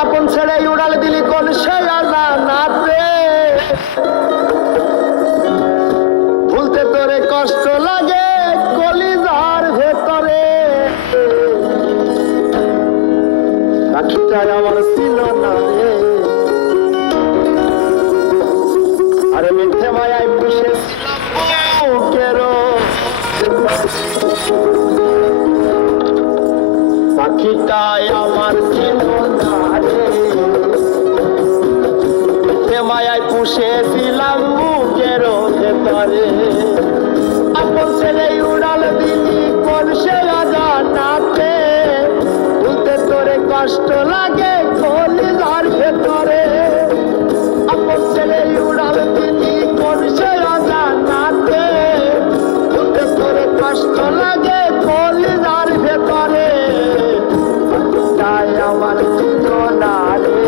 আপন ছেড়ে উড়াল দিলি কোন সে জানাতে, ভুলতে তোরে কষ্ট লাগে কলিজার ভেতরে। পাখিটা আমার ছিল না রে, আরে মিথ্যে মায়ায় পুষেছিলাম বুকেরও। পাখিটাই আমার ছিল না রে, মিথ্যে মায়ায় পুষেছিলাম বুকেরও ভেতরে। আপন ছেলে উড়াল দিলি কোন সে অজানাতে, ভুলতে তোরে কষ্ট লাগে কলিজার ভেতরে। আপন ছেলে উড়াল দিলি কোন সে অজানাতে, ভুলতে তোরে কষ্ট লাগে কলিজার ভেতরে। তাই আমার ছিল না রে,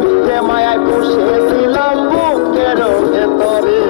মিথ্যে মায়ায় পুষেছিলাম বুকের ভেতরে।